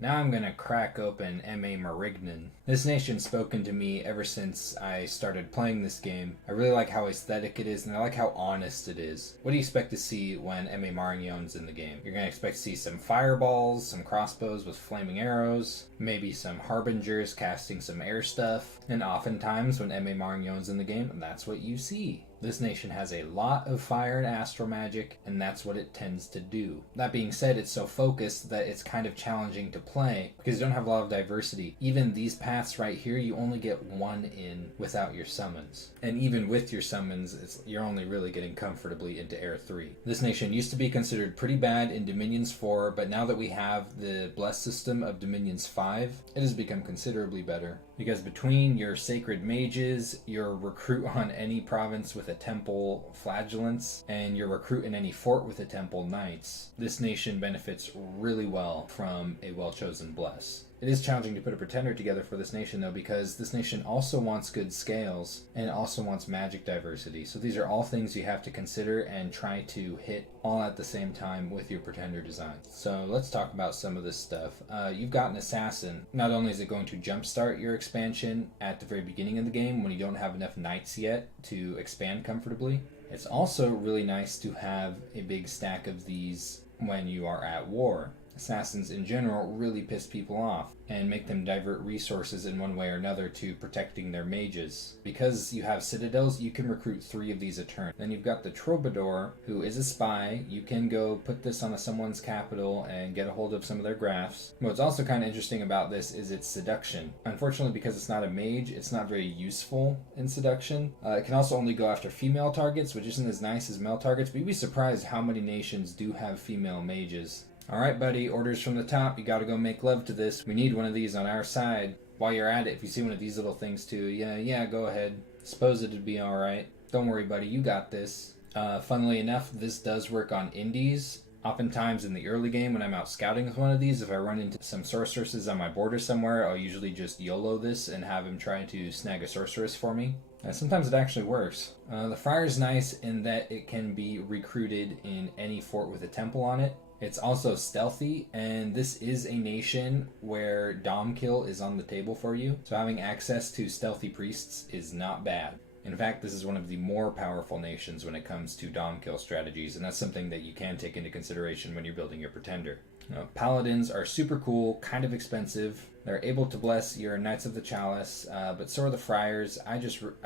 Now I'm gonna crack open MA Marignon. This nation's spoken to me ever since I started playing this game. I really like how aesthetic it is, and I like how honest it is. What do you expect to see when MA Marignon's in the game? You're gonna expect to see some fireballs, some crossbows with flaming arrows, maybe some harbingers casting some air stuff, and oftentimes when MA Marignon's in the game, that's what you see. This nation has a lot of fire and astral magic, and that's what it tends to do. That being said, it's so focused that it's kind of challenging to play because you don't have a lot of diversity. Even these paths right here, you only get one in without your summons. And even with your summons, you're only really getting comfortably into Air 3. This nation used to be considered pretty bad in Dominions 4, but now that we have the Bless system of Dominions 5, it has become considerably better. Because between your Sacred Mages, your Recruit on any province with a Temple Flagellants, and your Recruit in any fort with a Temple Knights, this nation benefits really well from a well-chosen Bless. It is challenging to put a pretender together for this nation, though, because this nation also wants good scales and also wants magic diversity. So these are all things you have to consider and try to hit all at the same time with your pretender design. So let's talk about some of this stuff. You've got an assassin. Not only is it going to jumpstart your expansion at the very beginning of the game when you don't have enough knights yet to expand comfortably, it's also really nice to have a big stack of these when you are at war. Assassins in general really piss people off and make them divert resources in one way or another to protecting their mages. Because you have citadels, you can recruit 3 of these a turn. Then you've got the Troubadour, who is a spy. You can go put this on someone's capital and get a hold of some of their graphs. What's also kind of interesting about this is its seduction. Unfortunately, because it's not a mage, it's not very useful in seduction. It can also only go after female targets, which isn't as nice as male targets, but you'd be surprised how many nations do have female mages. Alright, buddy, orders from the top. You gotta go make love to this. We need one of these on our side. While you're at it, if you see one of these little things too, yeah, go ahead. Suppose it'd be alright. Don't worry, buddy, you got this. Funnily enough, this does work on indies. Oftentimes in the early game when I'm out scouting with one of these, if I run into some sorceresses on my border somewhere, I'll usually just YOLO this and have him try to snag a sorceress for me. And sometimes it actually works. The Friar's nice in that it can be recruited in any fort with a temple on it. It's also stealthy, and this is a nation where Dom kill is on the table for you, so having access to stealthy priests is not bad. In fact, this is one of the more powerful nations when it comes to Dom kill strategies, and that's something that you can take into consideration when you're building your pretender. Now, paladins are super cool, kind of expensive. They're able to bless your Knights of the Chalice, but so are the Friars. I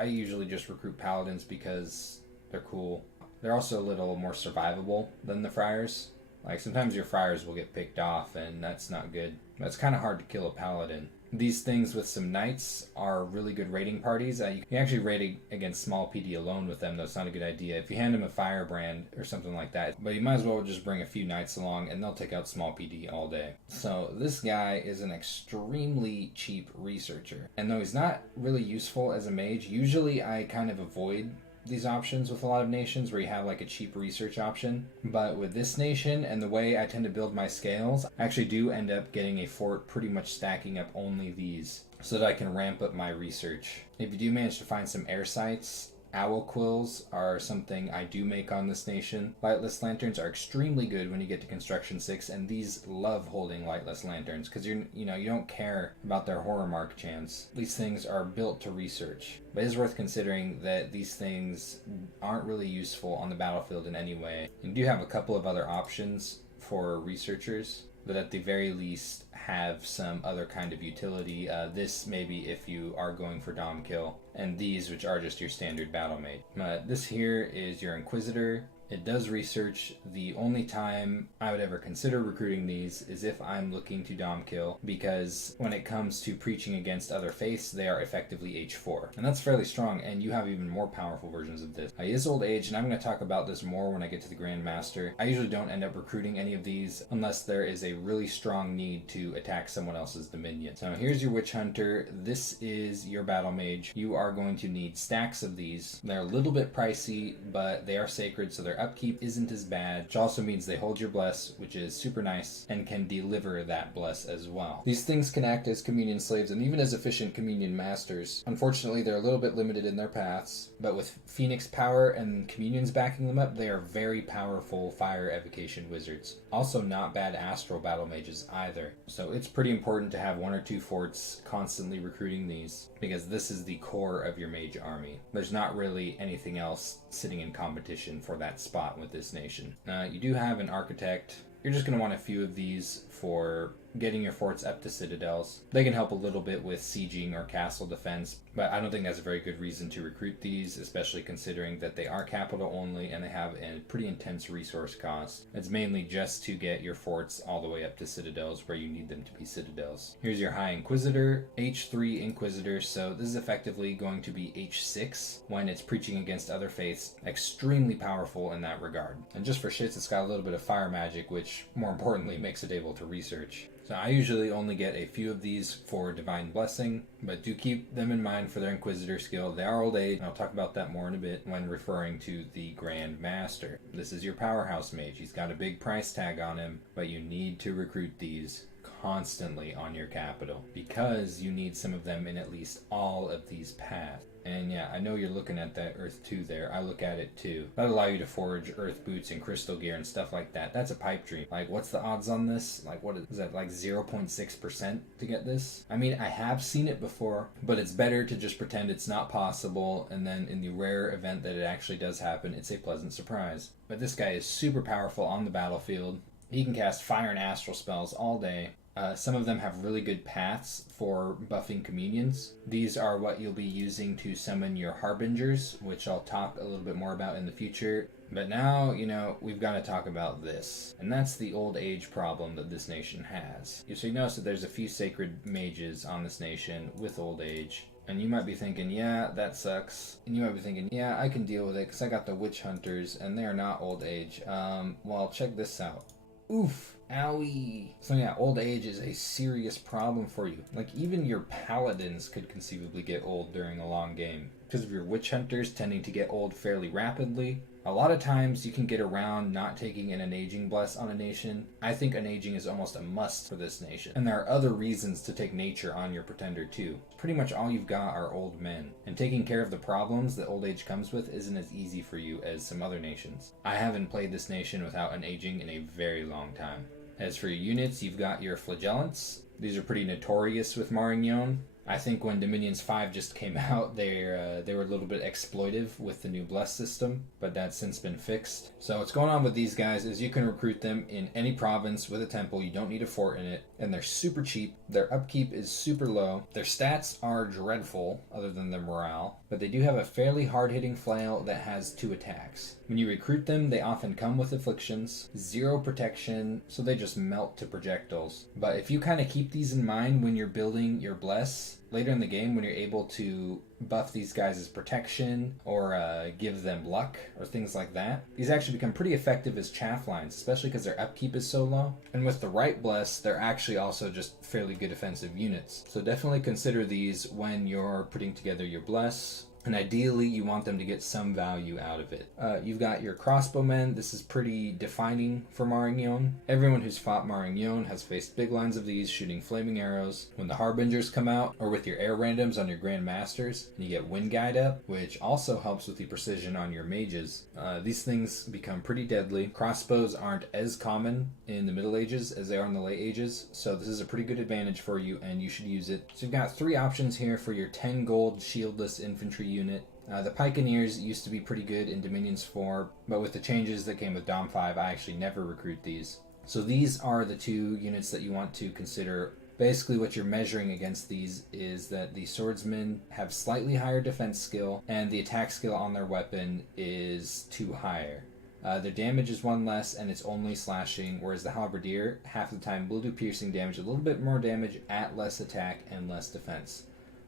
usually just recruit paladins because they're cool. They're also a little more survivable than the Friars. Like, sometimes your friars will get picked off, and that's not good. It's kind of hard to kill a paladin. These things with some knights are really good raiding parties. You can actually raid against small PD alone with them, though it's not a good idea. If you hand them a firebrand or something like that, but you might as well just bring a few knights along, and they'll take out small PD all day. So this guy is an extremely cheap researcher. And though he's not really useful as a mage, usually I kind of avoid these options with a lot of nations where you have like a cheap research option. But with this nation and the way I tend to build my scales, I actually do end up getting a fort pretty much stacking up only these so that I can ramp up my research. If you do manage to find some air sites, owl quills are something I do make on this nation. Lightless lanterns are extremely good when you get to construction 6, and these love holding lightless lanterns because you don't care about their horror mark chance. These things are built to research. But it is worth considering that these things aren't really useful on the battlefield in any way. You do have a couple of other options for researchers, but at the very least have some other kind of utility. This maybe if you are going for Dom kill, and these which are just your standard battle mate. This here is your Inquisitor. It does research. The only time I would ever consider recruiting these is if I'm looking to Dom kill, because when it comes to preaching against other faiths, they are effectively H4. And that's fairly strong, and you have even more powerful versions of this. He is old age, and I'm going to talk about this more when I get to the Grand Master. I usually don't end up recruiting any of these unless there is a really strong need to attack someone else's dominion. So here's your Witch Hunter. This is your Battle Mage. You are going to need stacks of these. They're a little bit pricey, but they are sacred, so they're upkeep isn't as bad, which also means they hold your bless, which is super nice, and can deliver that bless as well. These things can act as communion slaves and even as efficient communion masters. Unfortunately, they're a little bit limited in their paths, but with Phoenix power and communions backing them up, they are very powerful fire evocation wizards. Also not bad astral battle mages either. So it's pretty important to have 1 or 2 forts constantly recruiting these, because this is the core of your mage army. There's not really anything else sitting in competition for that spot with this nation. You do have an architect. You're just going to want a few of these for getting your forts up to citadels. They can help a little bit with sieging or castle defense, but I don't think that's a very good reason to recruit these, especially considering that they are capital only and they have a pretty intense resource cost. It's mainly just to get your forts all the way up to citadels where you need them to be citadels. Here's your High Inquisitor, H3 Inquisitor, so this is effectively going to be H6 when it's preaching against other faiths. Extremely powerful in that regard. And just for shits, it's got a little bit of fire magic, which more importantly makes it able to research. So I usually only get a few of these for Divine Blessing, but do keep them in mind for their Inquisitor skill. They are old age, and I'll talk about that more in a bit when referring to the Grand Master. This is your powerhouse mage. He's got a big price tag on him, but you need to recruit these constantly on your capital because you need some of them in at least all of these paths. And yeah, I know you're looking at that Earth 2 there. I look at it too. That'll allow you to forge Earth boots and crystal gear and stuff like that. That's a pipe dream. Like, what's the odds on this? Like, what is that, like 0.6% to get this? I mean, I have seen it before, but it's better to just pretend it's not possible, and then in the rare event that it actually does happen, it's a pleasant surprise. But this guy is super powerful on the battlefield. He can cast fire and astral spells all day. Some of them have really good paths for buffing communions. These are what you'll be using to summon your harbingers, which I'll talk a little bit more about in the future. But now, we've got to talk about this. And that's the old age problem that this nation has. So you notice that there's a few sacred mages on this nation with old age. And you might be thinking, yeah, that sucks. And you might be thinking, yeah, I can deal with it because I got the witch hunters and they're not old age. Well, check this out. Oof. Owie. So yeah, old age is a serious problem for you. Like, even your paladins could conceivably get old during a long game because of your witch hunters tending to get old fairly rapidly. A lot of times you can get around not taking an aging bless on a nation. I think an aging is almost a must for this nation. And there are other reasons to take nature on your pretender too. Pretty much all you've got are old men. And taking care of the problems that old age comes with isn't as easy for you as some other nations. I haven't played this nation without an aging in a very long time. As for your units, you've got your flagellants. These are pretty notorious with Marignon. I think when Dominions 5 just came out, they were a little bit exploitive with the new Bless system, but that's since been fixed. So what's going on with these guys is you can recruit them in any province with a temple. You don't need a fort in it, and they're super cheap. Their upkeep is super low. Their stats are dreadful, other than their morale, but they do have a fairly hard-hitting flail that has 2 attacks. When you recruit them, they often come with afflictions, 0 protection, so they just melt to projectiles. But if you kind of keep these in mind when you're building your Bless, later in the game when you're able to buff these guys as protection or give them luck or things like that, these actually become pretty effective as chaff lines, especially because their upkeep is so low. And with the right Bless, they're actually also just fairly good offensive units. So definitely consider these when you're putting together your Bless. And ideally, you want them to get some value out of it. You've got your crossbowmen. This is pretty defining for Marignon. Everyone who's fought Marignon has faced big lines of these shooting flaming arrows. When the Harbingers come out, or with your air randoms on your Grand Masters, you get Wind Guide up, which also helps with the precision on your mages. These things become pretty deadly. Crossbows aren't as common in the Middle Ages as they are in the Late Ages, so this is a pretty good advantage for you, and you should use it. So you've got 3 options here for your 10 gold shieldless infantry unit. The Pikeneers used to be pretty good in Dominions 4, but with the changes that came with Dom 5, I actually never recruit these. So these are the 2 units that you want to consider. Basically what you're measuring against these is that the swordsmen have slightly higher defense skill, and the attack skill on their weapon is 2 higher. Their damage is 1 less, and it's only slashing, whereas the halberdier, half the time, will do piercing damage, a little bit more damage at less attack and less defense.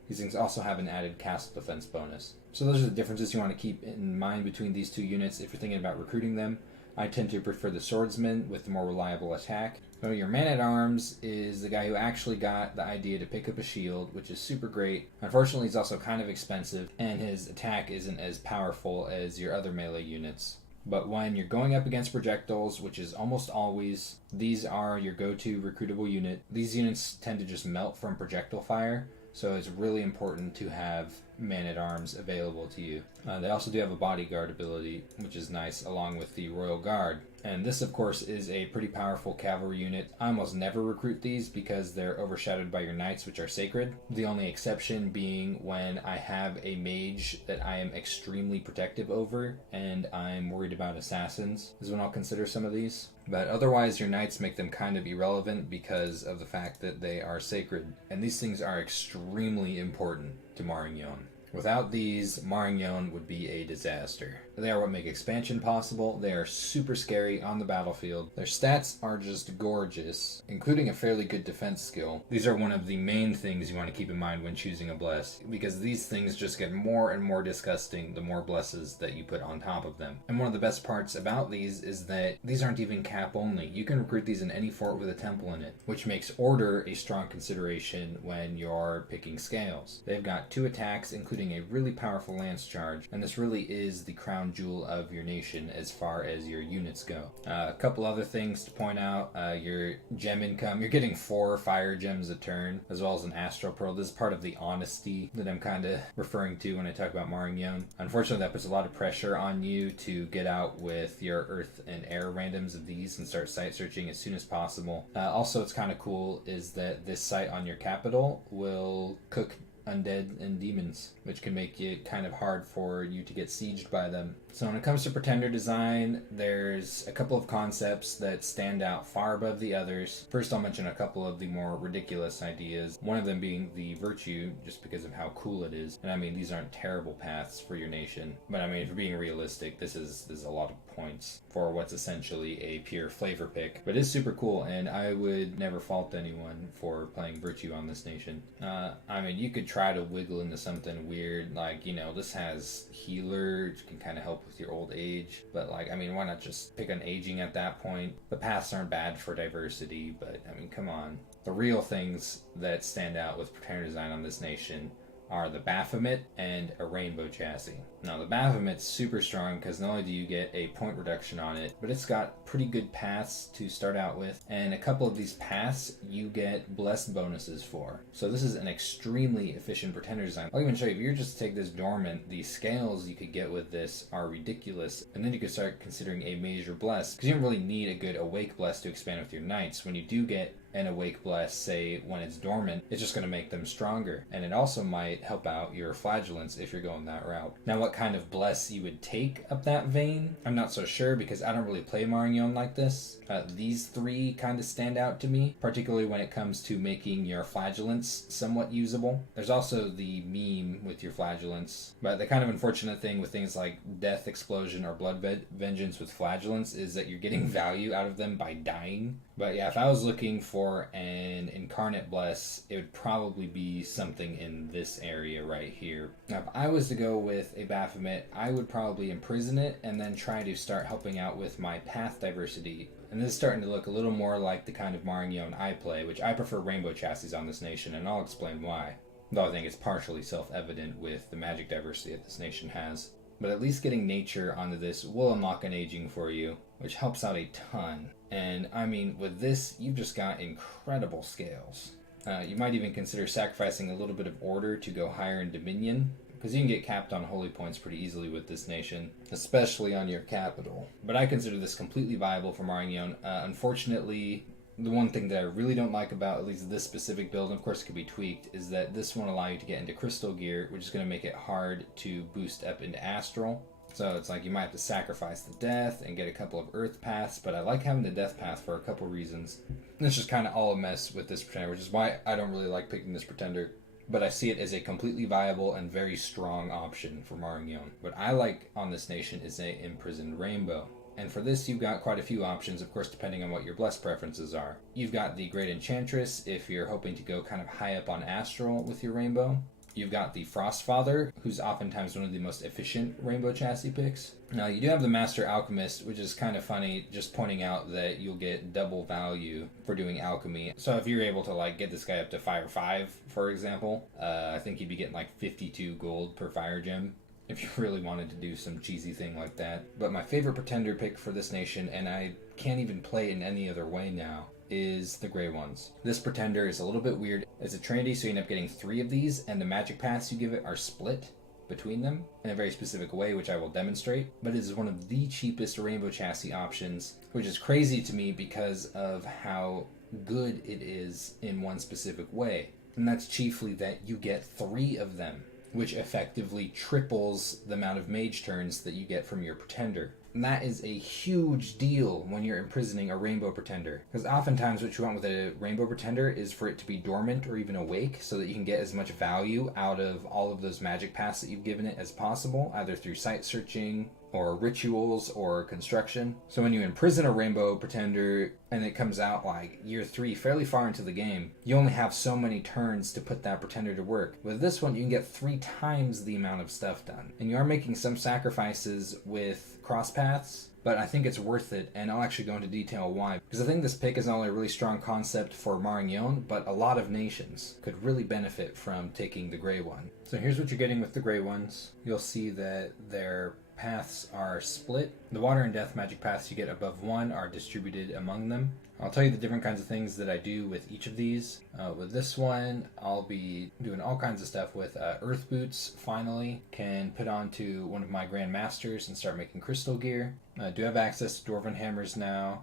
These things also have an added castle defense bonus. So those are the differences you want to keep in mind between these 2 units if you're thinking about recruiting them. I tend to prefer the swordsman with the more reliable attack. So your man-at-arms is the guy who actually got the idea to pick up a shield, which is super great. Unfortunately, he's also kind of expensive, and his attack isn't as powerful as your other melee units. But when you're going up against projectiles, which is almost always, these are your go-to recruitable unit. These units tend to just melt from projectile fire, so it's really important to have man-at-arms available to you. They also do have a bodyguard ability, which is nice, along with the Royal Guard. And this, of course, is a pretty powerful cavalry unit. I almost never recruit these because they're overshadowed by your knights, which are sacred. The only exception being when I have a mage that I am extremely protective over and I'm worried about assassins, is when I'll consider some of these. But otherwise, your knights make them kind of irrelevant because of the fact that they are sacred. And these things are extremely important to Marignon. Without these, Marignon would be a disaster. They are what make expansion possible. They are super scary on the battlefield. Their stats are just gorgeous, including a fairly good defense skill. These are one of the main things you want to keep in mind when choosing a bless, because these things just get more and more disgusting the more blesses that you put on top of them. And one of the best parts about these is that these aren't even cap only. You can recruit these in any fort with a temple in it, which makes order a strong consideration when you're picking scales. They've got 2 attacks, including a really powerful lance charge, and this really is the crown jewel of your nation as far as your units go. A couple other things to point out, your gem income, you're getting 4 fire gems a turn, as well as an astral pearl. This is part of the honesty that I'm kind of referring to when I talk about Marignon. Unfortunately, that puts a lot of pressure on you to get out with your earth and air randoms of these and start site searching as soon as possible. Also, it's kind of cool is that this site on your capital will cook undead and demons, which can make it kind of hard for you to get sieged by them. So when it comes to pretender design, there's a couple of concepts that stand out far above the others. First, I'll mention a couple of the more ridiculous ideas, one of them being the virtue, just because of how cool it is. And I mean, these aren't terrible paths for your nation, but I mean, if you're being realistic, this is a lot of points for what's essentially a pure flavor pick. But it's super cool, and I would never fault anyone for playing virtue on this nation. I mean, you could try to wiggle into something weird, like, you know, this has healer, which can kind of help with your old age, but like, I mean, why not just pick on aging at that point? The paths aren't bad for diversity, but I mean, come on. The real things that stand out with pretender design on this nation are the Baphomet and a rainbow chassis. Now, the Baphomet's super strong because not only do you get a point reduction on it, but it's got pretty good paths to start out with, and a couple of these paths you get blessed bonuses for. So this is an extremely efficient pretender design. I'll even show you, if you're just to take this dormant, the scales you could get with this are ridiculous, and then you could start considering a major bless, because you don't really need a good awake bless to expand with your knights. When you do get an awake bless, say when it's dormant, it's just going to make them stronger, and it also might help out your flagellants if you're going that route. Now, what kind of bless you would take up that vein, I'm not so sure, because I don't really play Marignon like this. These 3 kind of stand out to me, particularly when it comes to making your flagellants somewhat usable. There's also the meme with your flagellants, but the kind of unfortunate thing with things like death explosion or blood vengeance with flagellants is that you're getting value out of them by dying. But yeah, if I was looking for an incarnate bless, it would probably be something in this area right here. Now, if I was to go with a Baphomet, I would probably imprison it and then try to start helping out with my path diversity. And this is starting to look a little more like the kind of Marignon I play, which I prefer rainbow chassis on this nation, and I'll explain why. Though I think it's partially self-evident with the magic diversity that this nation has. But at least getting nature onto this will unlock an aging for you, which helps out a ton. And I mean, with this, you've just got incredible scales. You might even consider sacrificing a little bit of order to go higher in Dominion, because you can get capped on holy points pretty easily with this nation, especially on your capital. But I consider this completely viable for Marignon. Unfortunately, the one thing that I really don't like about at least this specific build, and of course it could be tweaked, is that this won't allow you to get into crystal gear, which is going to make it hard to boost up into astral. So it's like you might have to sacrifice the death and get a couple of earth paths, but I like having the death path for a couple reasons. And it's just kind of all a mess with this pretender, which is why I don't really like picking this pretender. But I see it as a completely viable and very strong option for Marignon. What I like on this nation is a imprisoned rainbow. And for this, you've got quite a few options, of course, depending on what your bless preferences are. You've got the Great Enchantress if you're hoping to go kind of high up on astral with your rainbow. You've got the Frostfather, who's oftentimes one of the most efficient rainbow chassis picks. Now, you do have the Master Alchemist, which is kind of funny, just pointing out that you'll get double value for doing alchemy. So if you're able to, like, get this guy up to Fire 5, for example, I think you'd be getting, like, 52 gold per fire gem. if you really wanted to do some cheesy thing like that. But my favorite pretender pick for this nation, and I can't even play it in any other way now, is the gray ones. This pretender is a little bit weird. It's a trinity, so you end up getting 3 of these, and the magic paths you give it are split between them in a very specific way, which I will demonstrate. But it is one of the cheapest rainbow chassis options, which is crazy to me because of how good it is in one specific way. And that's chiefly that you get 3 of them, which effectively triples the amount of mage turns that you get from your pretender. And that is a huge deal when you're imprisoning a rainbow pretender. Because oftentimes what you want with a rainbow pretender is for it to be dormant or even awake, so that you can get as much value out of all of those magic paths that you've given it as possible, either through site searching or rituals or construction. So when you imprison a rainbow pretender and it comes out like year 3, fairly far into the game, you only have so many turns to put that pretender to work. With this one, you can get 3 times the amount of stuff done. And you are making some sacrifices with cross paths, but I think it's worth it, and I'll actually go into detail why. Because I think this pick is not only a really strong concept for Marignon, but a lot of nations could really benefit from taking the gray one. So here's what you're getting with the gray ones. You'll see that their paths are split. The water and death magic paths you get above 1 are distributed among them. I'll tell you the different kinds of things that I do with each of these. With this one, I'll be doing all kinds of stuff with earth boots. Finally, can put onto one of my Grand Masters and start making crystal gear. Do have access to dwarven hammers now.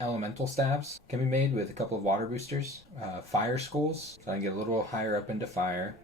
Elemental staves can be made with a couple of water boosters. Fire skulls, so I can get a little higher up into fire.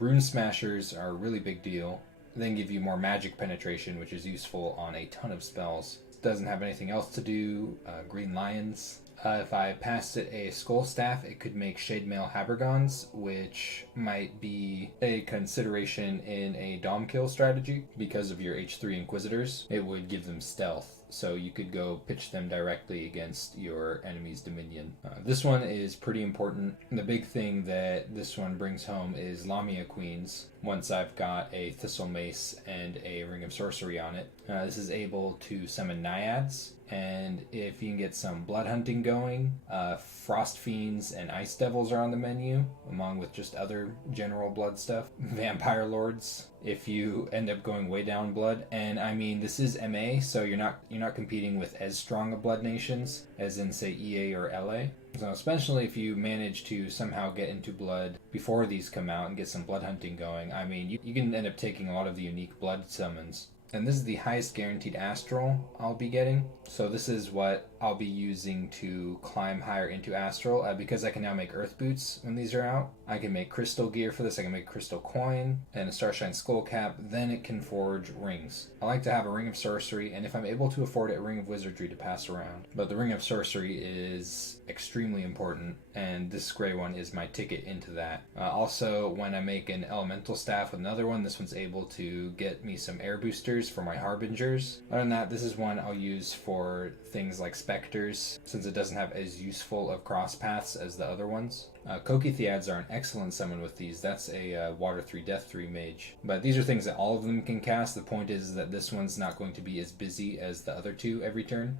Rune smashers are a really big deal. Then give you more magic penetration, which is useful on a ton of spells. Doesn't have anything else to do. Green lions. If I passed it a skull staff, it could make shade mail habergons, which might be a consideration in a dom kill strategy. Because of your H3 inquisitors, it would give them stealth, so you could go pitch them directly against your enemy's dominion. This one is pretty important. The big thing that this one brings home is Lamia Queens. Once I've got a Thistle Mace and a Ring of Sorcery on it. This is able to summon Naiads, and if you can get some blood hunting going, Frost Fiends and Ice Devils are on the menu, along with just other general blood stuff. Vampire Lords, if you end up going way down blood. And I mean, this is MA, so you're not competing with as strong a blood nations as in, say, EA or LA. So especially if you manage to somehow get into blood before these come out and get some blood hunting going, I mean, you can end up taking a lot of the unique blood summons. And this is the highest guaranteed astral I'll be getting. So this is what I'll be using to climb higher into astral. Because I can now make earth boots when these are out, I can make crystal gear for this. I can make crystal coin and a starshine skull cap. Then it can forge rings. I like to have a ring of sorcery, and if I'm able to afford it, a ring of wizardry to pass around. But the ring of sorcery is extremely important, and this gray one is my ticket into that. Also, when I make an elemental staff with another one, this one's able to get me some air boosters for my harbingers. Other than that, this is one I'll use for things like specters, since it doesn't have as useful of cross paths as the other ones. Kokithiads are an excellent summon with these. That's a Water 3 Death 3 mage. But these are things that all of them can cast. The point is that this one's not going to be as busy as the other 2 every turn.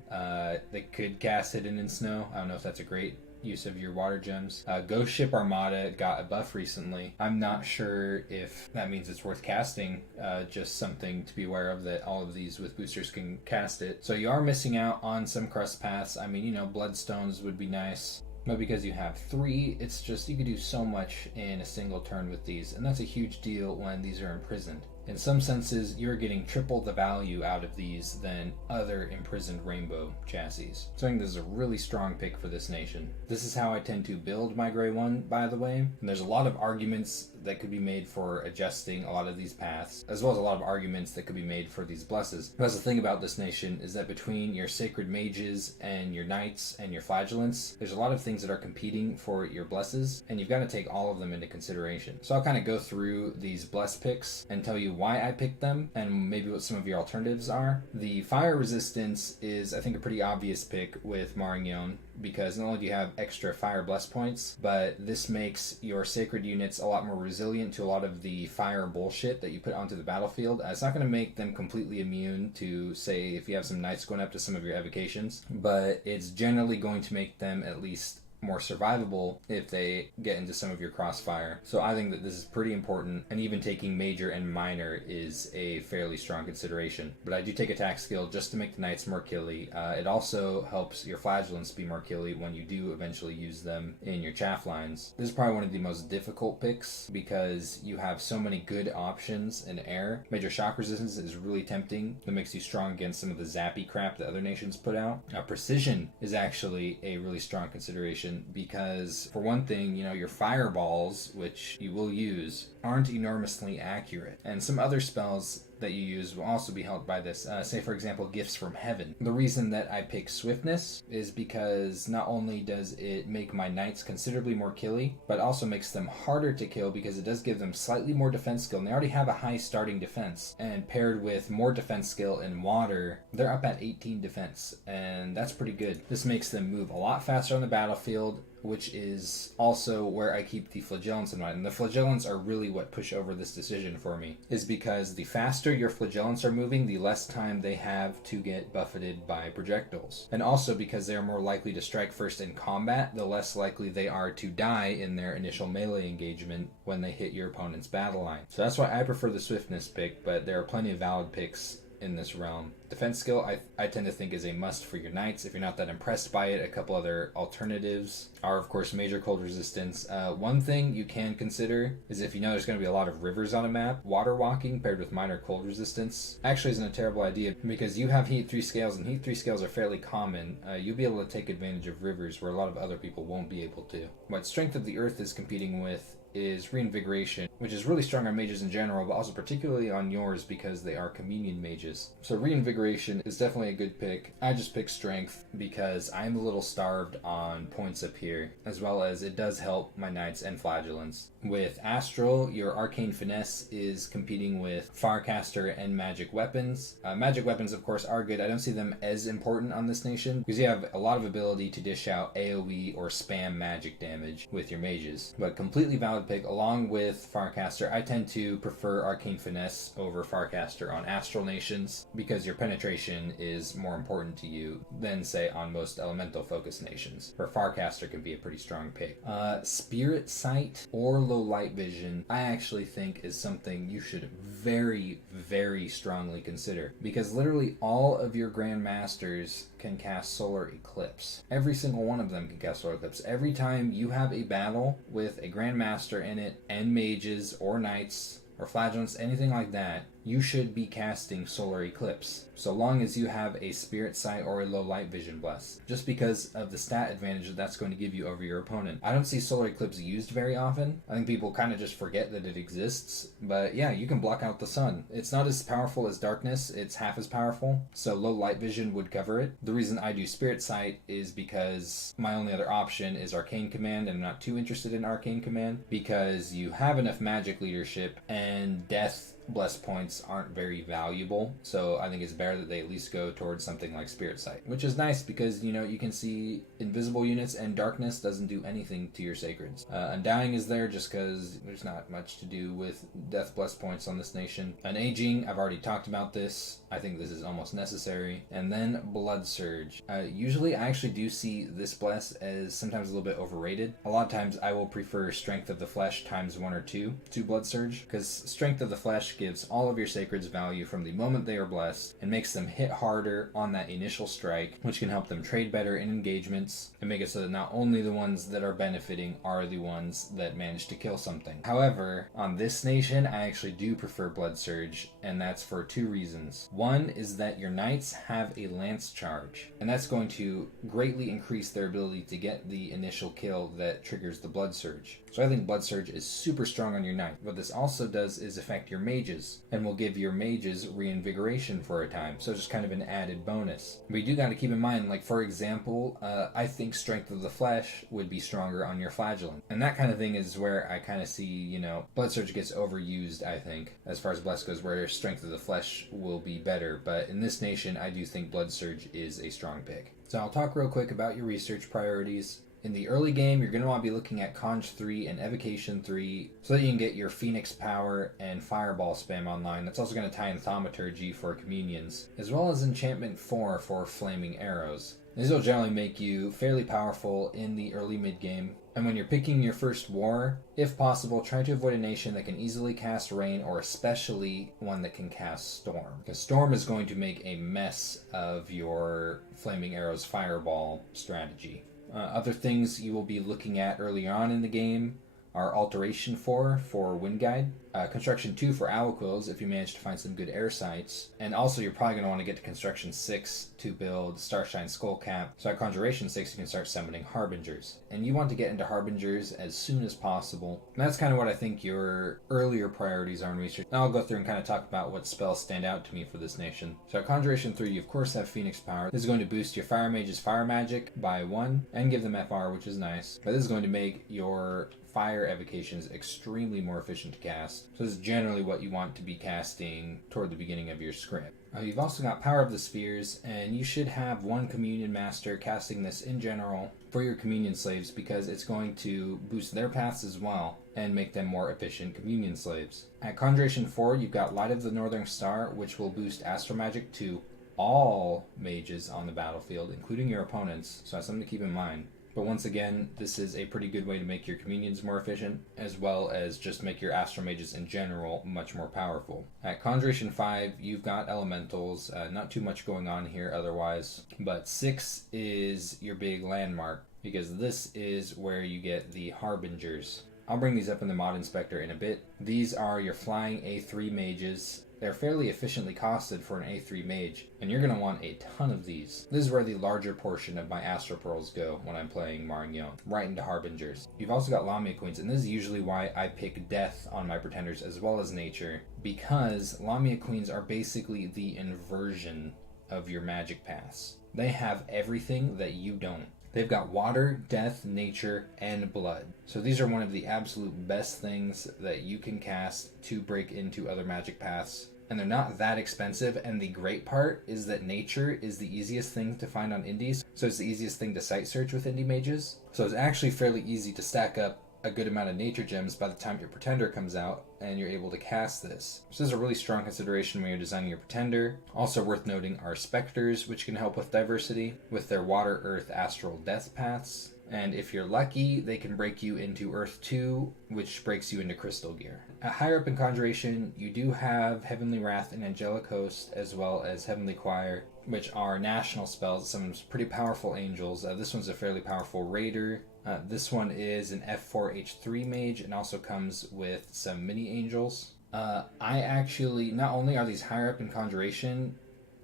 They could cast Hidden in Snow. I don't know if that's a great use of your water gems. Ghost Ship Armada got a buff recently. I'm not sure if that means it's worth casting. Just something to be aware of, that all of these with boosters can cast it. So you are missing out on some crust paths. I mean, Bloodstones would be nice. But because you have 3, it's just, you could do so much in a single turn with these. And that's a huge deal when these are imprisoned. In some senses, you're getting triple the value out of these than other imprisoned rainbow chassis. So I think this is a really strong pick for this nation. This is how I tend to build my gray one, by the way. And there's a lot of arguments that could be made for adjusting a lot of these paths, as well as a lot of arguments that could be made for these blesses. Because the thing about this nation is that between your sacred mages and your knights and your flagellants, there's a lot of things that are competing for your blesses, and you've got to take all of them into consideration. So I'll kind of go through these bless picks and tell you why I picked them and maybe what some of your alternatives are. The fire resistance is, I think, a pretty obvious pick with Marignon, because not only do you have extra fire bless points, but this makes your sacred units a lot more resilient to a lot of the fire bullshit that you put onto the battlefield. It's not going to make them completely immune to, say, if you have some knights going up to some of your evocations, but it's generally going to make them at least more survivable if they get into some of your crossfire. So I think that this is pretty important, and even taking major and minor is a fairly strong consideration. But I do take attack skill just to make the knights more killy. It also helps your flagellants be more killy when you do eventually use them in your chaff lines. This is probably one of the most difficult picks because you have so many good options in air. Major shock resistance is really tempting. That makes you strong against some of the zappy crap that other nations put out. Precision is actually a really strong consideration because, for one thing, your fireballs, which you will use, aren't enormously accurate. And some other spells that you use will also be helped by this. Say, for example, Gifts from Heaven. The reason that I pick Swiftness is because not only does it make my knights considerably more killy, but also makes them harder to kill because it does give them slightly more defense skill. And they already have a high starting defense. And paired with more defense skill in water, they're up at 18 defense. And that's pretty good. This makes them move a lot faster on the battlefield, which is also where I keep the flagellants in mind. And the flagellants are really what push over this decision for me, is because the faster your flagellants are moving, the less time they have to get buffeted by projectiles. And also because they are more likely to strike first in combat, the less likely they are to die in their initial melee engagement when they hit your opponent's battle line. So that's why I prefer the swiftness pick, but there are plenty of valid picks in this realm. Defense skill, I tend to think is a must for your knights. If you're not that impressed by it, a couple other alternatives are, of course, major cold resistance. One thing you can consider is if you know there's going to be a lot of rivers on a map, water walking paired with minor cold resistance actually isn't a terrible idea because you have heat 3 scales, and heat 3 scales are fairly common. You'll be able to take advantage of rivers where a lot of other people won't be able to. What Strength of the Earth is competing with is Reinvigoration, which is really strong on mages in general, but also particularly on yours because they are communion mages. So Reinvigoration is definitely a good pick. I just pick Strength because I'm a little starved on points up here, as well as it does help my knights and flagellants. With Astral, your Arcane Finesse is competing with Farcaster and Magic Weapons. Magic Weapons, of course, are good. I don't see them as important on this nation because you have a lot of ability to dish out AoE or spam magic damage with your mages, but completely valid pick. Along with Farcaster, I tend to prefer Arcane Finesse over Farcaster on Astral nations because your penetration is more important to you than, say, on most elemental focused nations, where Farcaster can be a pretty strong pick. Spirit Sight or Low Light Vision, I actually think is something you should very, very strongly consider because literally all of your Grandmasters can cast Solar Eclipse. Every single one of them can cast Solar Eclipse. Every time you have a battle with a Grandmaster in it, and mages, or knights, or flagellants, anything like that, you should be casting Solar Eclipse, so long as you have a Spirit Sight or a Low Light Vision Bless, just because of the stat advantage that that's going to give you over your opponent. I don't see Solar Eclipse used very often. I think people kind of just forget that it exists, but yeah, you can block out the sun. It's not as powerful as Darkness, it's half as powerful, so Low Light Vision would cover it. The reason I do Spirit Sight is because my only other option is Arcane Command, and I'm not too interested in Arcane Command, because you have enough magic leadership, and Death Bless points aren't very valuable, so I think it's better that they at least go towards something like Spirit Sight, which is nice because, you can see invisible units, and Darkness doesn't do anything to your Sacreds. Undying is there just because there's not much to do with Death Bless points on this nation. Unaging, I've already talked about this. I think this is almost necessary. And then Blood Surge. Usually I actually do see this bless as sometimes a little bit overrated. A lot of times I will prefer Strength of the Flesh times 1 or 2 to Blood Surge, because Strength of the Flesh gives all of your Sacreds value from the moment they are blessed and makes them hit harder on that initial strike, which can help them trade better in engagements and make it so that not only the ones that are benefiting are the ones that manage to kill something. However, on this nation, I actually do prefer Blood Surge, and that's for 2 reasons. One is that your knights have a lance charge, and that's going to greatly increase their ability to get the initial kill that triggers the Blood Surge. So I think Blood Surge is super strong on your knight. What this also does is affect your mages, and will give your mages reinvigoration for a time, so just kind of an added bonus. But you do got to keep in mind, like for example, I think Strength of the Flesh would be stronger on your Flagellant, and that kind of thing is where I kind of see, Blood Surge gets overused, I think, as far as Bless goes, where Strength of the Flesh will be better, but in this nation, I do think Blood Surge is a strong pick. So I'll talk real quick about your research priorities. In the early game, you're going to want to be looking at Conj 3 and Evocation 3 so that you can get your Phoenix Power and Fireball spam online. That's also going to tie in Thaumaturgy for Communions, as well as Enchantment 4 for Flaming Arrows. These will generally make you fairly powerful in the early mid-game. And when you're picking your first war, if possible, try to avoid a nation that can easily cast rain, or especially one that can cast storm. Because storm is going to make a mess of your Flaming Arrows Fireball strategy. Other things you will be looking at early on in the game are Alteration 4 for Wind Guide, Construction 2 for Owl Quills if you manage to find some good air sites, and also you're probably going to want to get to Construction 6 to build Starshine Skullcap, so at Conjuration 6 you can start summoning Harbingers. And you want to get into Harbingers as soon as possible. And that's kind of what I think your earlier priorities are in research. Now I'll go through and kind of talk about what spells stand out to me for this nation. So at Conjuration 3 you of course have Phoenix Power. This is going to boost your Fire Mage's Fire Magic by 1 and give them FR, which is nice. But this is going to make your fire evocations extremely more efficient to cast. So this is generally what you want to be casting toward the beginning of your script. You've also got Power of the Spheres, and you should have one Communion Master casting this in general for your Communion Slaves because it's going to boost their paths as well and make them more efficient Communion Slaves. At Conjuration 4, you've got Light of the Northern Star, which will boost Astral Magic to all mages on the battlefield, including your opponents, so that's something to keep in mind. But once again, this is a pretty good way to make your communions more efficient, as well as just make your Astral Mages in general much more powerful. At Conjuration 5, you've got Elementals, not too much going on here otherwise, but 6 is your big landmark, because this is where you get the Harbingers. I'll bring these up in the Mod Inspector in a bit. These are your flying A3 mages. They're fairly efficiently costed for an A3 mage, and you're going to want a ton of these. This is where the larger portion of my Astral Pearls go when I'm playing Marignon, right into Harbingers. You've also got Lamia Queens, and this is usually why I pick Death on my Pretenders as well as Nature, because Lamia Queens are basically the inversion of your magic paths. They have everything that you don't. They've got water, death, nature, and blood. So these are one of the absolute best things that you can cast to break into other magic paths. And they're not that expensive, and the great part is that nature is the easiest thing to find on indies, so it's the easiest thing to site search with indie mages. So it's actually fairly easy to stack up a good amount of nature gems by the time your Pretender comes out and you're able to cast this. So this is a really strong consideration when you're designing your Pretender. Also worth noting are Specters, which can help with diversity with their water, earth, astral, death paths. And if you're lucky, they can break you into Earth 2, which breaks you into Crystal Gear. Higher up in Conjuration, you do have Heavenly Wrath and Angelic Host, as well as Heavenly Choir, which are national spells, some pretty powerful angels. This one's a fairly powerful Raider. This one is an F4H3 mage and also comes with some mini angels. I actually, not only are these higher up in Conjuration,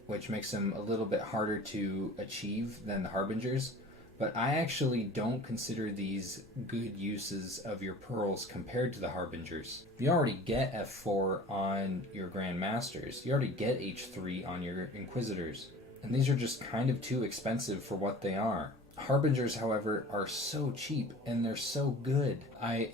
which makes them a little bit harder to achieve than the Harbingers, but I actually don't consider these good uses of your pearls compared to the Harbingers. You already get F4 on your Grand Masters. You already get H3 on your Inquisitors. And these are just kind of too expensive for what they are. Harbingers, however, are so cheap and they're so good.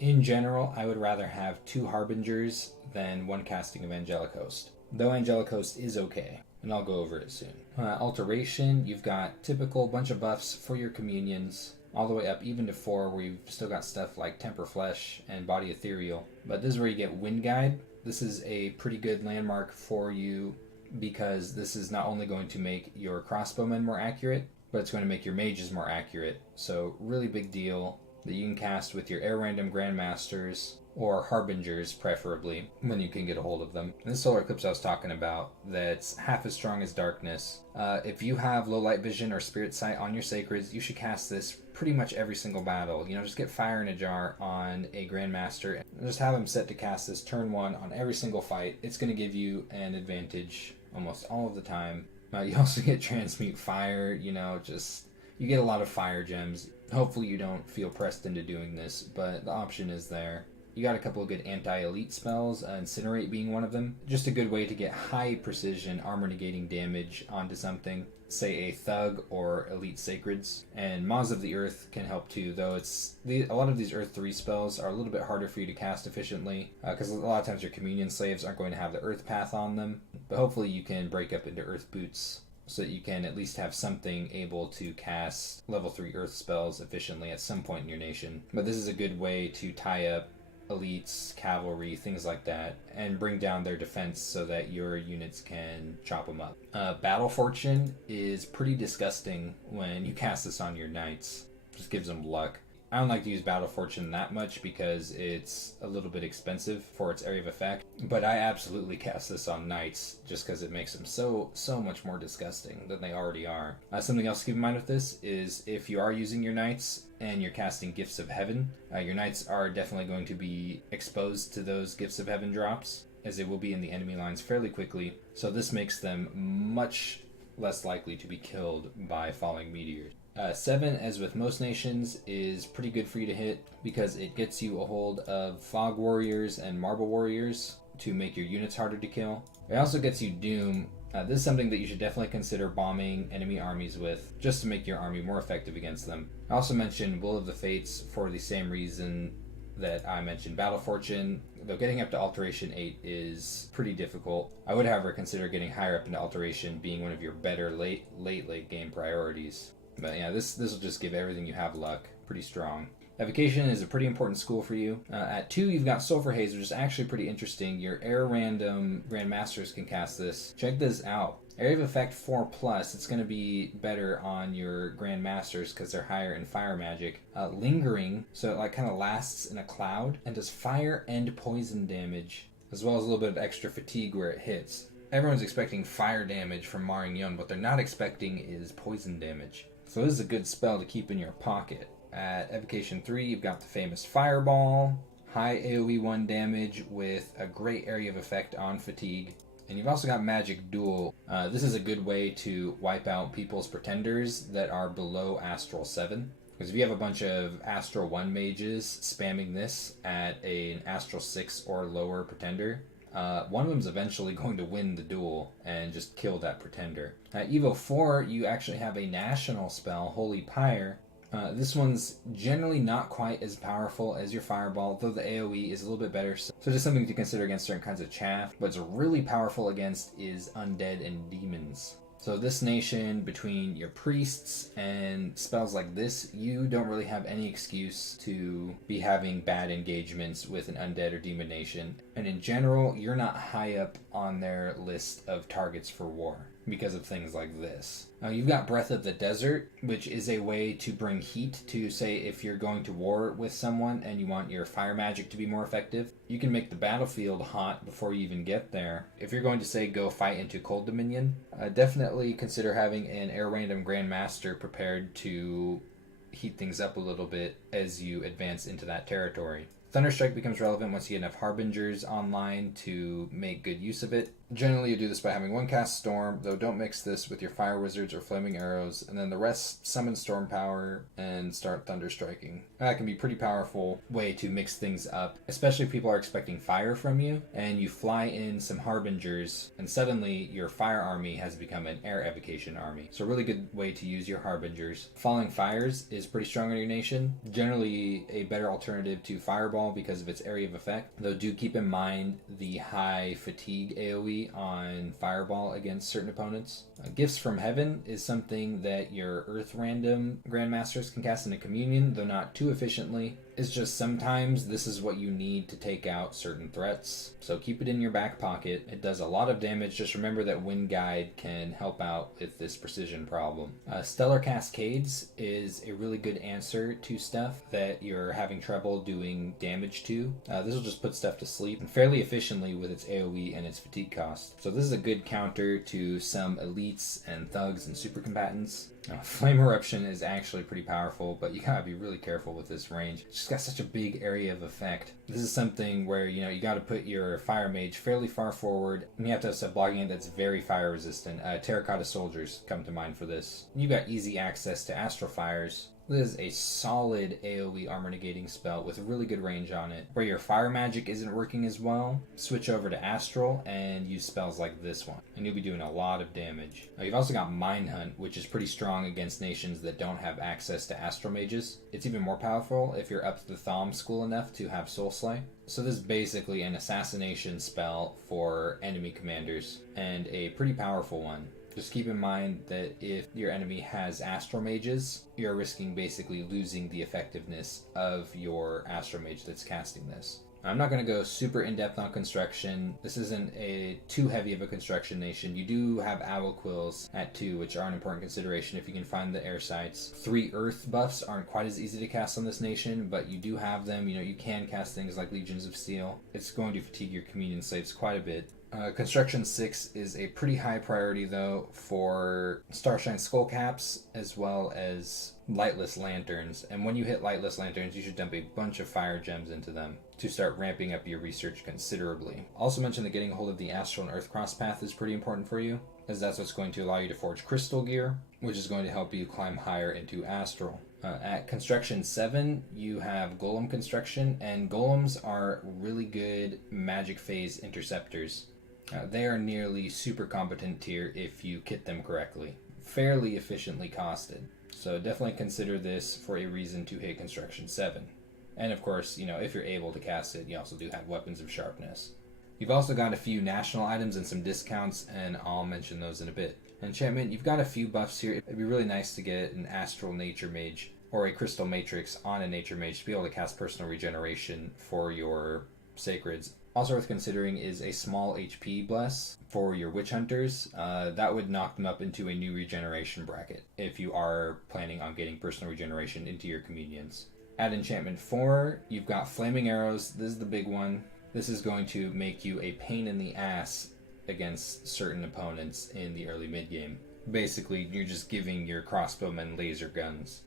In general, I would rather have 2 Harbingers than 1 casting of Angelic Host. Though Angelic Host is okay, and I'll go over it soon. Alteration, you've got typical bunch of buffs for your communions, all the way up even to 4, where you've still got stuff like Temper Flesh and Body Ethereal. But this is where you get Wind Guide. This is a pretty good landmark for you because this is not only going to make your crossbowmen more accurate, but it's going to make your mages more accurate. So really big deal that you can cast with your Air Random Grandmasters, or Harbingers preferably, when you can get a hold of them. And this Solar Eclipse I was talking about, that's half as strong as Darkness. If you have Low Light Vision or Spirit Sight on your Sacreds, you should cast this pretty much every single battle. You know, just get Fire in a Jar on a Grandmaster, and just have them set to cast this turn 1 on every single fight. It's going to give you an advantage almost all of the time. You also get Transmute Fire, you know, just, you get a lot of fire gems. Hopefully you don't feel pressed into doing this, but the option is there. You got a couple of good anti-elite spells, Incinerate being one of them. Just a good way to get high precision armor negating damage onto something, say a Thug or Elite Sacreds. And Maws of the Earth can help too, though a lot of these Earth 3 spells are a little bit harder for you to cast efficiently, because a lot of times your Communion Slaves aren't going to have the Earth path on them. But hopefully you can break up into Earth Boots, so that you can at least have something able to cast level 3 Earth spells efficiently at some point in your nation. But this is a good way to tie up elites, cavalry, things like that, and bring down their defense so that your units can chop them up. Battle Fortune is pretty disgusting when you cast this on your knights. Just gives them luck. I don't like to use Battle Fortune that much because it's a little bit expensive for its area of effect, but I absolutely cast this on knights just because it makes them so much more disgusting than they already are. Something else to keep in mind with this is if you are using your knights and you're casting Gifts of Heaven, your knights are definitely going to be exposed to those Gifts of Heaven drops, as they will be in the enemy lines fairly quickly, so this makes them much less likely to be killed by falling meteors. 7, as with most nations, is pretty good for you to hit because it gets you a hold of Fog Warriors and Marble Warriors to make your units harder to kill. It also gets you Doom. This is something that you should definitely consider bombing enemy armies with, just to make your army more effective against them. I also mentioned Will of the Fates for the same reason that I mentioned Battle Fortune, though getting up to Alteration 8 is pretty difficult. I would, however, consider getting higher up into Alteration being one of your better late game priorities. But yeah, this will just give everything you have luck. Pretty strong. Evocation is a pretty important school for you. At 2, you've got Sulfur Haze, which is actually pretty interesting. Your air random Grandmasters can cast this. Check this out. Area of Effect 4+, it's going to be better on your Grandmasters because they're higher in fire magic. Lingering, so it like kind of lasts in a cloud, and does fire and poison damage, as well as a little bit of extra fatigue where it hits. Everyone's expecting fire damage from Marignon, what they're not expecting is poison damage. So this is a good spell to keep in your pocket. At Evocation 3, you've got the famous Fireball, high AoE 1 damage with a great area of effect on fatigue. And you've also got Magic Duel. This is a good way to wipe out people's pretenders that are below Astral 7. Because if you have a bunch of Astral 1 mages spamming this at an Astral 6 or lower pretender, one of them's eventually going to win the duel and just kill that pretender. At Evo 4, you actually have a national spell, Holy Pyre. This one's generally not quite as powerful as your Fireball, though the AoE is a little bit better. So just something to consider against certain kinds of chaff. What's really powerful against is undead and demons. So this nation, between your priests and spells like this, you don't really have any excuse to be having bad engagements with an undead or demon nation. And in general, you're not high up on their list of targets for war because of things like this. Now you've got Breath of the Desert, which is a way to bring heat to, say, if you're going to war with someone and you want your fire magic to be more effective, you can make the battlefield hot before you even get there. If you're going to, say, go fight into Cold Dominion, definitely consider having an air random Grandmaster prepared to heat things up a little bit as you advance into that territory. Thunderstrike becomes relevant once you get enough Harbingers online to make good use of it. Generally, you do this by having one cast Storm, though don't mix this with your Fire Wizards or Flaming Arrows, and then the rest summon Storm Power and start Thunderstriking. That can be a pretty powerful way to mix things up, especially if people are expecting fire from you, and you fly in some Harbingers, and suddenly your Fire army has become an Air Evocation army. So a really good way to use your Harbingers. Falling Fires is pretty strong on your nation, generally a better alternative to Fireball because of its area of effect, though do keep in mind the high fatigue AoE on Fireball against certain opponents. Gifts from Heaven is something that your Earth random Grandmasters can cast in a Communion, though not too efficiently. It's just sometimes this is what you need to take out certain threats, so keep it in your back pocket. It does a lot of damage. Just remember that Wind Guide can help out with this precision problem. Stellar Cascades is a really good answer to stuff that you're having trouble doing damage to. This will just put stuff to sleep fairly efficiently with its AoE and its fatigue cost. So this is a good counter to some elites and thugs and super combatants. Flame Eruption is actually pretty powerful, but you gotta be really careful with this range. It's just got such a big area of effect. This is something where, you know, you gotta put your Fire Mage fairly far forward, and you have to have stuff blocking it that's very fire resistant. Terracotta Soldiers come to mind for this. You got easy access to Astral Fires. This is a solid AoE armor negating spell with a really good range on it. Where your fire magic isn't working as well, switch over to Astral and use spells like this one, and you'll be doing a lot of damage. Now, you've also got Mind Hunt, which is pretty strong against nations that don't have access to Astral Mages. It's even more powerful if you're up to the Thom school enough to have Soul Slay. So this is basically an assassination spell for enemy commanders, and a pretty powerful one. Just keep in mind that if your enemy has Astral Mages, you're risking basically losing the effectiveness of your Astral Mage that's casting this. I'm not going to go super in-depth on construction. This isn't too heavy of a construction nation. You do have owl quills at 2, which are an important consideration if you can find the air sites. 3 earth buffs aren't quite as easy to cast on this nation, but you do have them. You can cast things like Legions of Steel. It's going to fatigue your communion slaves quite a bit. Construction 6 is a pretty high priority, though, for Starshine Skullcaps as well as Lightless Lanterns. And when you hit Lightless Lanterns, you should dump a bunch of fire gems into them to start ramping up your research considerably. Also mention that getting a hold of the Astral and Earth Cross Path is pretty important for you, as that's what's going to allow you to forge crystal gear, which is going to help you climb higher into Astral. At Construction 7, you have Golem Construction, and Golems are really good magic phase interceptors. They are nearly super competent tier if you kit them correctly. Fairly efficiently costed. So definitely consider this for a reason to hit Construction 7. And of course, if you're able to cast it, you also do have Weapons of Sharpness. You've also got a few national items and some discounts, and I'll mention those in a bit. Enchantment, you've got a few buffs here. It'd be really nice to get an Astral Nature Mage or a Crystal Matrix on a Nature Mage to be able to cast Personal Regeneration for your Sacreds. Also worth considering is a small HP bless for your Witch Hunters. That would knock them up into a new regeneration bracket if you are planning on getting Personal Regeneration into your Communions. At Enchantment 4, you've got Flaming Arrows. This is the big one. This is going to make you a pain in the ass against certain opponents in the early mid-game. Basically, you're just giving your crossbowmen laser guns.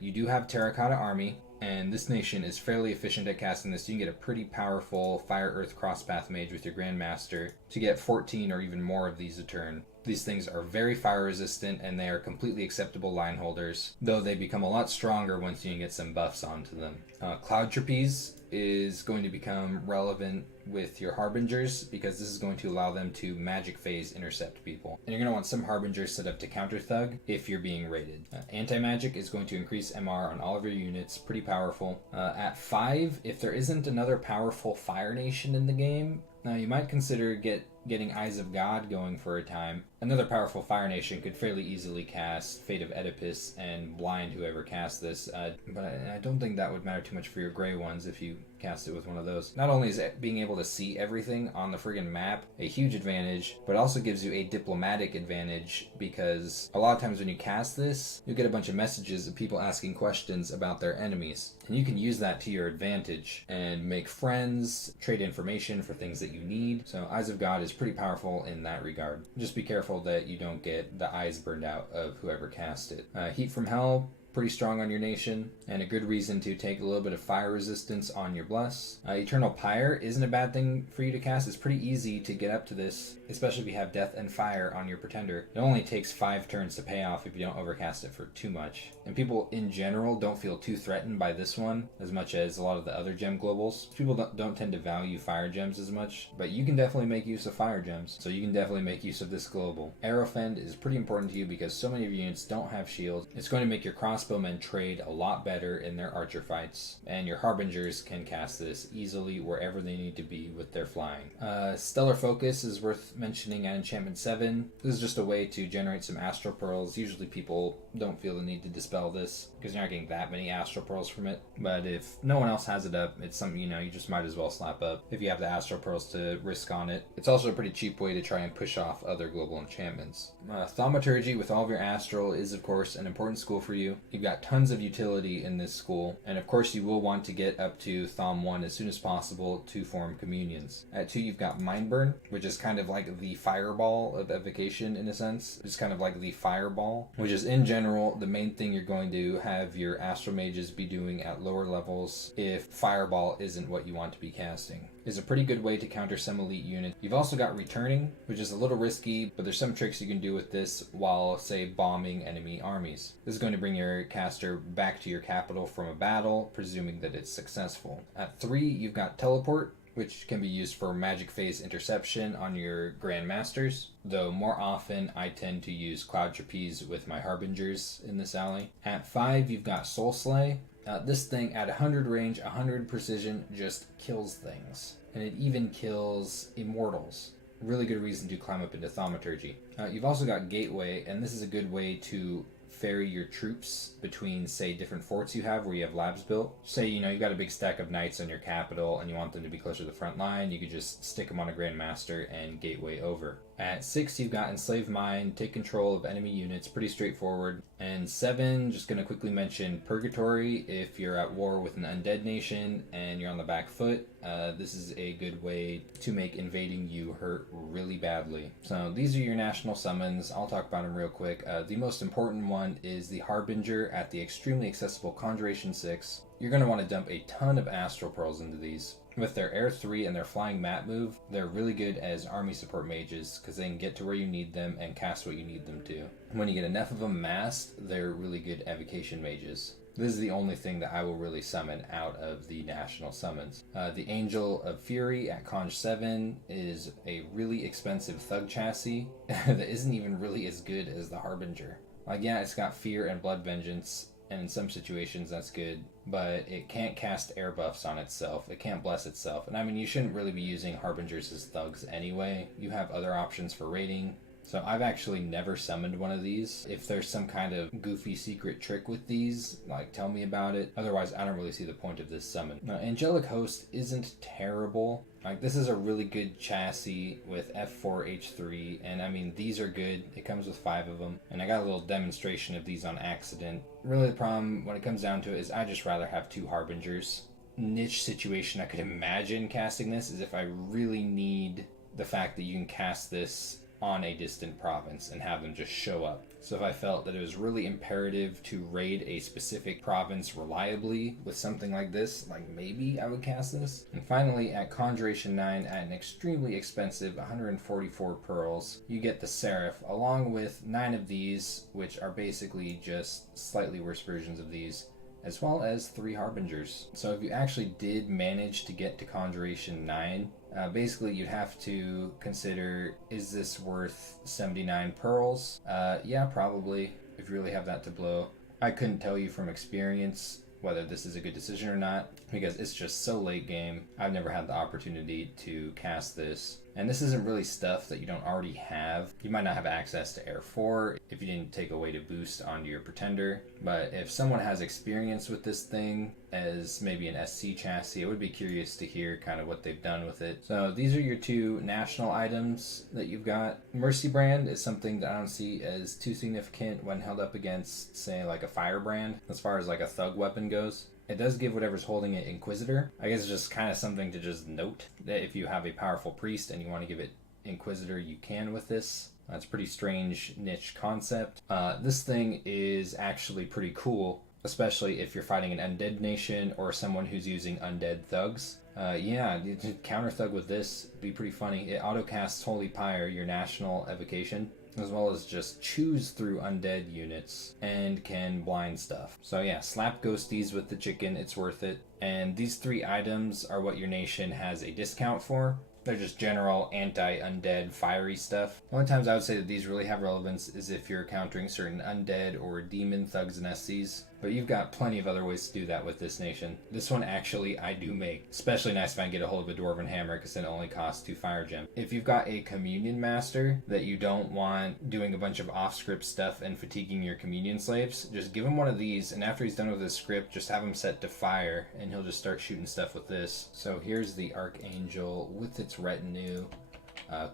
You do have Terracotta Army, and this nation is fairly efficient at casting this. You can get a pretty powerful Fire Earth Crosspath Mage with your Grandmaster to get 14 or even more of these a turn. These things are very fire resistant, and they are completely acceptable line holders, though they become a lot stronger once you can get some buffs onto them. Cloud Trapeze is going to become relevant with your Harbingers, because this is going to allow them to magic phase intercept people. And you're going to want some Harbingers set up to counter Thug if you're being raided. Anti-magic is going to increase MR on all of your units, pretty powerful. At 5, if there isn't another powerful Fire Nation in the game, you might consider getting Eyes of God going for a time. Another powerful Fire Nation could fairly easily cast Fate of Oedipus and blind whoever casts this, but I don't think that would matter too much for your gray ones if you cast it with one of those. Not only is it being able to see everything on the friggin' map a huge advantage, but also gives you a diplomatic advantage, because a lot of times when you cast this, you'll get a bunch of messages of people asking questions about their enemies, and you can use that to your advantage and make friends, trade information for things that you need. So Eyes of God is pretty powerful in that regard. Just be careful that you don't get the eyes burned out of whoever cast it. Heat from Hell, pretty strong on your nation, and a good reason to take a little bit of fire resistance on your bless. Eternal Pyre isn't a bad thing for you to cast. It's pretty easy to get up to this, especially if you have Death and Fire on your Pretender. It only takes 5 turns to pay off if you don't overcast it for too much. And people in general don't feel too threatened by this one as much as a lot of the other gem globals. People don't tend to value fire gems as much, but you can definitely make use of fire gems, so you can definitely make use of this global. Aerofend is pretty important to you because so many of your units don't have shields. It's going to make your crossbowmen trade a lot better in their archer fights, and your Harbingers can cast this easily wherever they need to be with their flying. Stellar Focus is worth mentioning at Enchantment 7. This is just a way to generate some Astral Pearls. Usually people don't feel the need to dispel this because you're not getting that many Astral Pearls from it, but if no one else has it up, it's something you just might as well slap up if you have the Astral Pearls to risk on it. It's also a pretty cheap way to try and push off other global enchantments. Thaumaturgy with all of your Astral is of course an important school for you. You've got tons of utility in this school, and of course you will want to get up to Thom 1 as soon as possible to form communions. At 2 you've got Mindburn, which is kind of like the fireball of evocation in a sense. It's kind of like the fireball, which is in general the main thing you're going to have your Astral Mages be doing at lower levels if fireball isn't what you want to be casting. Is a pretty good way to counter some elite units. You've also got Returning, which is a little risky, but there's some tricks you can do with this while, say, bombing enemy armies. This is going to bring your caster back to your capital from a battle, presuming that it's successful. At 3, you've got Teleport, which can be used for magic phase interception on your Grandmasters, though more often I tend to use Cloud Trapeze with my Harbingers in this alley. At 5, you've got Soul Slay. This thing at 100 range, 100 precision, just kills things. And it even kills Immortals. Really good reason to climb up into Thaumaturgy. You've also got Gateway, and this is a good way to ferry your troops between, say, different forts you have where you have labs built. Say, you've got a big stack of knights on your capital and you want them to be closer to the front line, you could just stick them on a Grandmaster and gateway over. At 6, you've got Enslave Mind, take control of enemy units, pretty straightforward. And 7, just going to quickly mention Purgatory. If you're at war with an undead nation and you're on the back foot, this is a good way to make invading you hurt really badly. So these are your national summons. I'll talk about them real quick. The most important one is the Harbinger at the extremely accessible Conjuration 6. You're going to want to dump a ton of Astral Pearls into these. With their Air 3 and their Flying Mat move, they're really good as army support mages because they can get to where you need them and cast what you need them to. When you get enough of them massed, they're really good evocation mages. This is the only thing that I will really summon out of the national summons. The Angel of Fury at Conj 7 is a really expensive thug chassis that isn't even really as good as the Harbinger. Like, yeah, it's got Fear and Blood Vengeance, and in some situations that's good, but it can't cast air buffs on itself. It can't bless itself. And I mean, you shouldn't really be using Harbingers as thugs anyway. You have other options for raiding. So I've actually never summoned one of these. If there's some kind of goofy secret trick with these, like, tell me about it. Otherwise, I don't really see the point of this summon. Now, Angelic Host isn't terrible. Like, this is a really good chassis with F4H3, and I mean, these are good. It comes with 5 of them, and I got a little demonstration of these on accident. Really, the problem when it comes down to it is I just rather have 2 Harbingers. Niche situation I could imagine casting this is if I really need the fact that you can cast this on a distant province and have them just show up. So if I felt that it was really imperative to raid a specific province reliably with something like this, like maybe I would cast this. And finally, at Conjuration 9, at an extremely expensive 144 pearls, you get the Seraph, along with 9 of these, which are basically just slightly worse versions of these, as well as 3 Harbingers. So if you actually did manage to get to Conjuration 9, basically you'd have to consider, is this worth 79 pearls? Yeah, probably, if you really have that to blow. I couldn't tell you from experience whether this is a good decision or not, because it's just so late game. I've never had the opportunity to cast this. And this isn't really stuff that you don't already have. You might not have access to Air 4 if you didn't take away to boost onto your Pretender. But if someone has experience with this thing as maybe an SC chassis, I would be curious to hear kind of what they've done with it. So these are your 2 national items that you've got. Mercy Brand is something that I don't see as too significant when held up against, say, like a Firebrand, as far as like a thug weapon goes. It does give whatever's holding it Inquisitor. I guess it's just kind of something to just note that if you have a powerful priest and you want to give it Inquisitor, you can with this. That's a pretty strange niche concept. This thing is actually pretty cool, especially if you're fighting an undead nation or someone who's using undead thugs. Yeah, you can counter thug with this. It'd be pretty funny. It autocasts Holy Pyre, your national evocation, as well as just choose through undead units and can blind stuff. So yeah, slap ghosties with the chicken, it's worth it. And these 3 items are what your nation has a discount for. They're just general anti-undead fiery stuff. The only times I would say that these really have relevance is if you're countering certain undead or demon thugs and SCs. But you've got plenty of other ways to do that with this nation. This one actually I do make. Especially nice if I can get a hold of a Dwarven Hammer because it only costs 2 fire gems. If you've got a Communion Master that you don't want doing a bunch of off-script stuff and fatiguing your Communion slaves, just give him one of these, and after he's done with his script, just have him set to fire and he'll just start shooting stuff with this. So here's the Archangel with its retinue.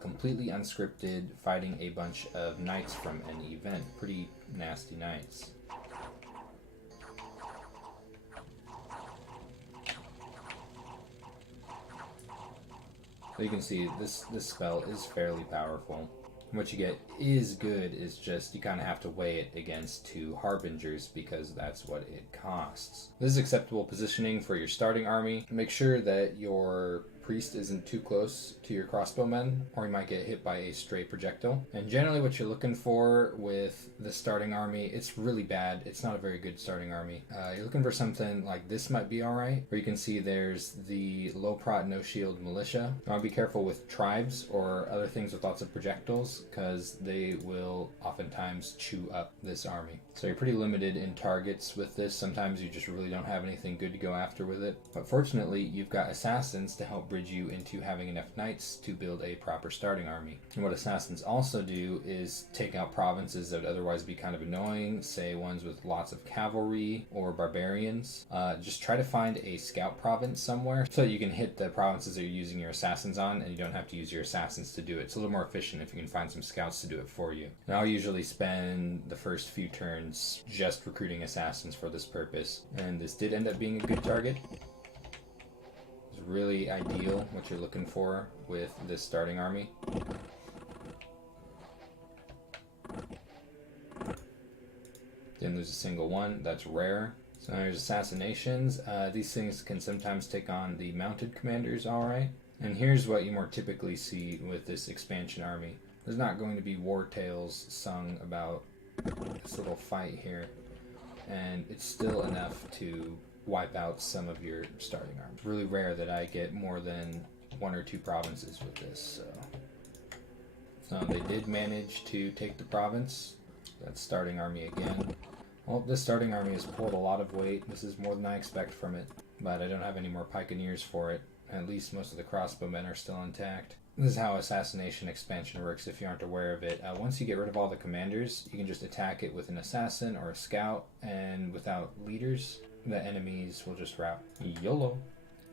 Completely unscripted, fighting a bunch of knights from an event. Pretty nasty knights. So you can see this spell is fairly powerful. What you get is good, is just you kind of have to weigh it against 2 Harbingers because that's what it costs. This is acceptable positioning for your starting army. Make sure that your priest isn't too close to your crossbowmen, or you might get hit by a stray projectile. And generally what you're looking for with the starting army, it's really bad. It's not a very good starting army. You're looking for something like this might be alright, where you can see there's the low prot, no shield militia. You want to be careful with tribes or other things with lots of projectiles, because they will oftentimes chew up this army. So you're pretty limited in targets with this. Sometimes you just really don't have anything good to go after with it. But fortunately, you've got assassins to help bridge you into having enough knights to build a proper starting army. And what assassins also do is take out provinces that would otherwise be kind of annoying, say ones with lots of cavalry or barbarians. Just try to find a scout province somewhere so that you can hit the provinces that you're using your assassins on, and you don't have to use your assassins to do it. It's a little more efficient if you can find some scouts to do it for you. And I'll usually spend the first few turns just recruiting assassins for this purpose, and this did end up being a good target. It's really ideal what you're looking for with this starting army. Didn't lose a single one. That's rare. So there's assassinations. These things can sometimes take on the mounted commanders, alright. And here's what you more typically see with this expansion army. There's not going to be war tales sung about this little fight here, and it's still enough to wipe out some of your starting army. It's really rare that I get more than 1 or 2 provinces with this. So they did manage to take the province. That's starting army again. Well, this starting army has pulled a lot of weight. This is more than I expect from it, but I don't have any more pikeneers for it. At least most of the crossbowmen are still intact. This is how assassination expansion works if you aren't aware of it. Once you get rid of all the commanders, you can just attack it with an assassin or a scout, and without leaders, the enemies will just rout. YOLO.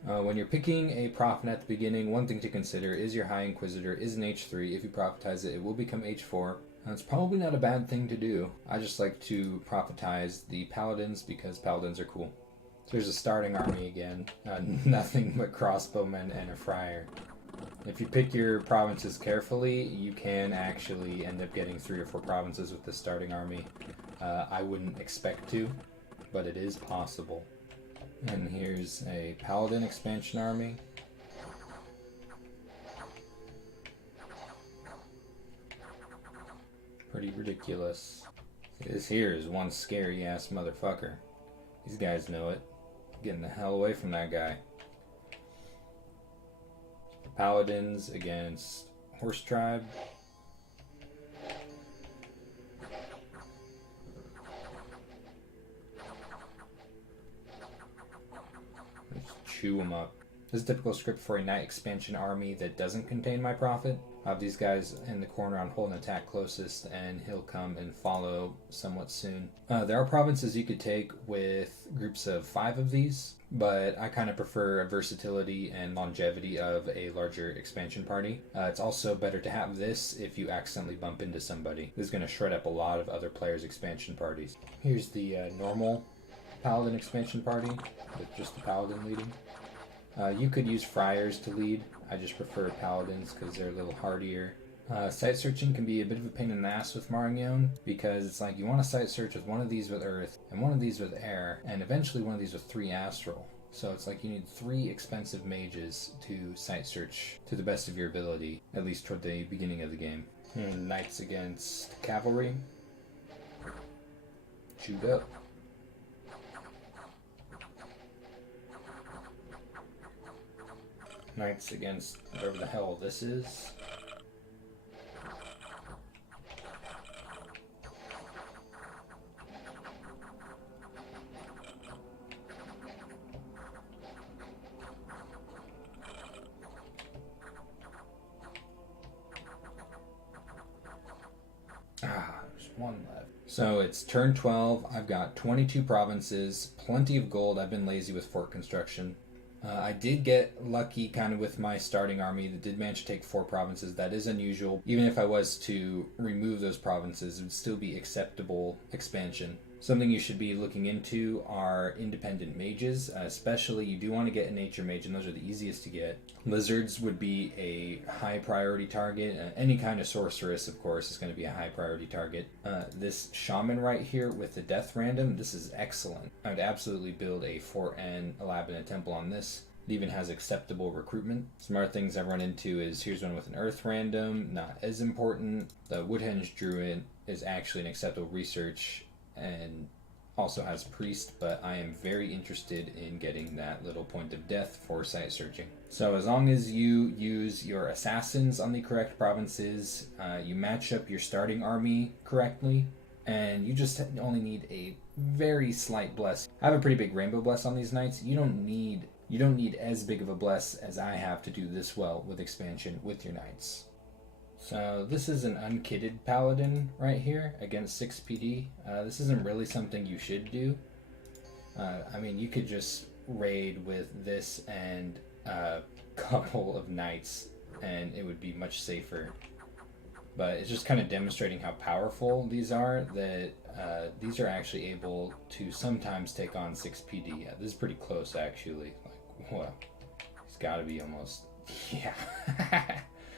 When you're picking a prophet at the beginning, one thing to consider is your High Inquisitor is an H3. If you prophetize it, it will become H4. It's probably not a bad thing to do. I just like to prophetize the paladins because paladins are cool. So there's a starting army again. Nothing but crossbowmen and a friar. If you pick your provinces carefully, you can actually end up getting 3 or 4 provinces with the starting army. I wouldn't expect to, but it is possible. And here's a paladin expansion army. Pretty ridiculous. This here is one scary ass motherfucker. These guys know it. Getting the hell away from that guy. Paladins against Horse Tribe. Let's chew them up. This is a typical script for a knight expansion army that doesn't contain my prophet. I have these guys in the corner on hold and attack closest, and he'll come and follow somewhat soon. There are provinces you could take with groups of 5 of these, but I kind of prefer a versatility and longevity of a larger expansion party. It's also better to have this if you accidentally bump into somebody. This is going to shred up a lot of other players' expansion parties. Here's the normal paladin expansion party with just the paladin leading. You could use friars to lead. I just prefer paladins because they're a little hardier. Site searching can be a bit of a pain in the ass with Marignon because it's like you want to site search with one of these with earth and one of these with air and eventually one of these with 3 astral. So it's like you need 3 expensive mages to site search to the best of your ability, at least toward the beginning of the game. And knights against cavalry. Shoot up. Knights against whatever the hell this is. There's one left. So it's turn 12. I've got 22 provinces, plenty of gold. I've been lazy with fort construction. I did get lucky kind of with my starting army that did manage to take 4 provinces. That is unusual. Even if I was to remove those provinces, it would still be acceptable expansion. Something you should be looking into are independent mages, especially you do want to get a nature mage, and those are the easiest to get. Lizards would be a high priority target. Any kind of sorceress, of course, is going to be a high priority target. This shaman right here with the death random, this is excellent. I would absolutely build a fort and a lab and a temple on this. It even has acceptable recruitment. Some other things I've run into is here's one with an earth random, not as important. The Woodhenge Druid is actually an acceptable research and also has priest, but I am very interested in getting that little point of death for site searching. So as long as you use your assassins on the correct provinces, you match up your starting army correctly, and you just only need a very slight bless. I have a pretty big rainbow bless on these knights. You don't need You don't need as big of a bless as I have to do this well with expansion with your knights. So this is an unkitted paladin right here against 6 PD. This isn't really something you should do. I mean, you could just raid with this and a couple of knights and it would be much safer. But it's just kind of demonstrating how powerful these are, that these are actually able to sometimes take on 6 PD. Yeah, this is pretty close actually. Like, well, it's gotta be almost, yeah.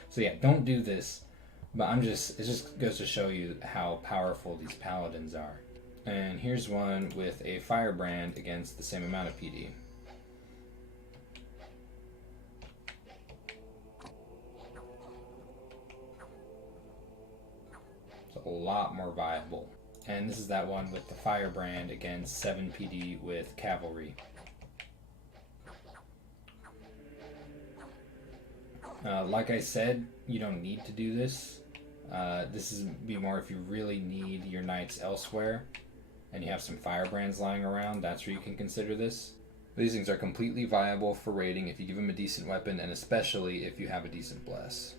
So yeah, don't do this. But it just goes to show you how powerful these paladins are. And here's one with a firebrand against the same amount of PD. It's a lot more viable. And this is that one with the firebrand against 7 PD with cavalry. Like I said, you don't need to do this. This is be more if you really need your knights elsewhere and you have some firebrands lying around, that's where you can consider this. These things are completely viable for raiding if you give them a decent weapon, and especially if you have a decent bless.